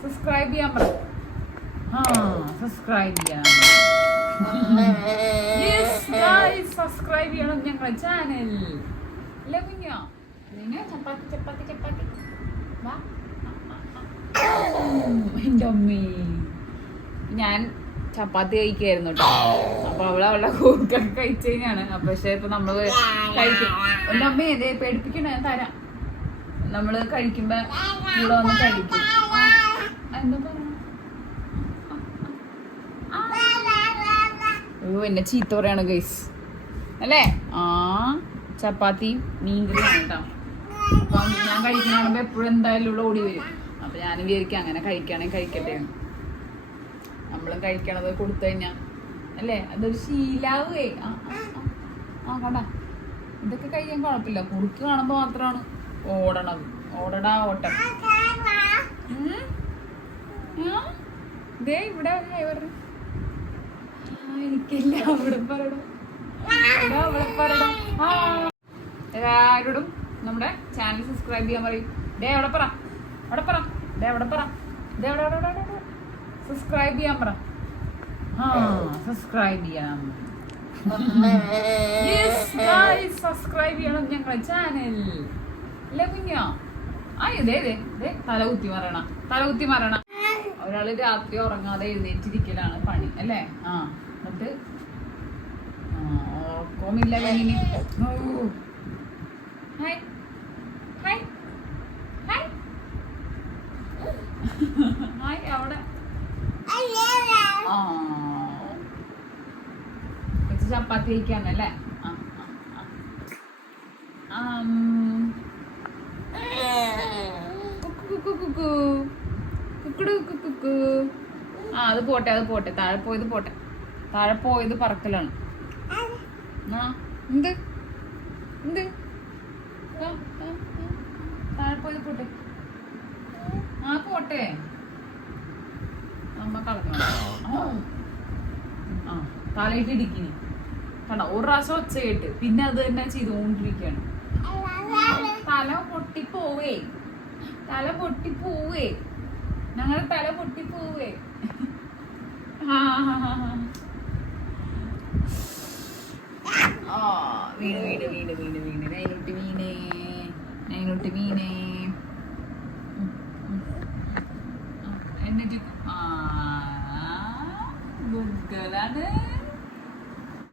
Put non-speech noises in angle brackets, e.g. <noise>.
Subscribe ചെയ്യാൻ പറ. ആ സബ്സ്ക്രൈബ് ചെയ്യാം സബ്സ്ക്രൈബ് ചെയ്യണം ഞങ്ങളുടെ ചാനൽ അല്ലേ കുഞ്ഞോ കുഞ്ഞോ ചപ്പാത്തി ചപ്പാത്തി ചപ്പാത്തി. വാ. എന്റെ അമ്മേ. ഞാൻ ചപ്പാത്തി കഴിക്കായിരുന്നു കേട്ടോ. അപ്പൊ അവൾ അവളുടെ കൂക്കൊക്കെ കഴിച്ചു കഴിഞ്ഞാണ്. പക്ഷെ ഇപ്പൊ നമ്മൾ കഴിക്കും എന്റെ അമ്മ ഏതേ പേടിപ്പിക്കണ ഞാൻ തരാം. നമ്മൾ കഴിക്കുമ്പോ കഴിക്കും? അയ്യോ എന്നെ ചീത്ത പറയാണ് ഗൈസ് അല്ലേ? ആ ചപ്പാത്തി മീൻകറിയാണ് കേട്ടോ അപ്പം ഞാൻ കഴിക്കുന്ന എപ്പോഴും എന്തായാലും ഇവിടെ ഓടി വരും. അപ്പൊ ഞാൻ വിചാരിക്കും അങ്ങനെ കഴിക്കുകയാണെങ്കിൽ കഴിക്കട്ടെ. നമ്മളും കഴിക്കണത് കൊടുത്തു കഴിഞ്ഞാ. അല്ലേ? അതൊരു ശീലാവേ. ആ കണ്ട. ഇതൊക്കെ കഴിക്കാൻ കുഴപ്പമില്ല. കുറുക്ക് കാണുമ്പോ മാത്രമാണ്. ഓടണത് ഓടടാ ഓട്ടം? ദേ ഇവിടെ പറഞ്ഞു എനിക്കില്ല അവിടെ പറയണം. അവിടെ പറയണം. എല്ലാവരോടും നമ്മുടെ ചാനൽ സബ്സ്ക്രൈബ് ചെയ്യാൻ പറയും. ഡേ അവിടെ പറ. അവിടെ പറ. ഡേ അവിടെ പറ. ഡേ അവിടെ അവിടെ അവിടെ സബ്സ്ക്രൈബ് ചെയ്യാൻ പറ. ആ സബ്സ്ക്രൈബ് ചെയ്യാം. <laughs> സബ്സ്ക്രൈബ് ചെയ്യണം ഞങ്ങളുടെ ചാനൽ അല്ലേ കുഞ്ഞോ? ആ ഇതേ ദേ ദേ തല കുത്തി മറണ തല കുത്തി മറണ ഒരാൾ രാത്രി ഉറങ്ങാതെ എഴുന്നേറ്റിരിക്കലാണ് പണി അല്ലേ? ആ എന്നിട്ട് ഓക്കോമില്ല കുഞ്ഞിന്. Hi hi hi. ചപ്പാത്തി കഴിക്കാന്നല്ലേ ആ ആ, ആ. ആം. കുക്കു കുക്കു. ആ അത് പോട്ടെ അത് പോട്ടെ. താഴെ പോയത് പോട്ടെ. താഴെ പോയത് പറക്കലാണ്. ആ എന്ത്? എന്ത്. താഴെ പോയത് പോട്ടെ. ആ പോട്ടെ. അമ്മ കളഞ്ഞു. ആ. തലയിട്ട് ഇടിക്കിനി. കണ്ട? ഒരു പ്രാവശ്യം ഒച്ച പിന്നെ അത് തന്നെ ചെയ്തുകൊണ്ടിരിക്കുകയാണ്. തല പൊട്ടിപ്പോവേ. തല പൊട്ടിപ്പോവേ. ഞങ്ങളുടെ തല പൊട്ടിപ്പോവേ. പോവേ വീണ് വീണ് വീണ് വീണ് വീണ്. നൈനുട്ടി വീണേ നൈനുട്ടി വീണേ. എന്നിട്ട് ആ ഗുഡ് ഗേളാണ്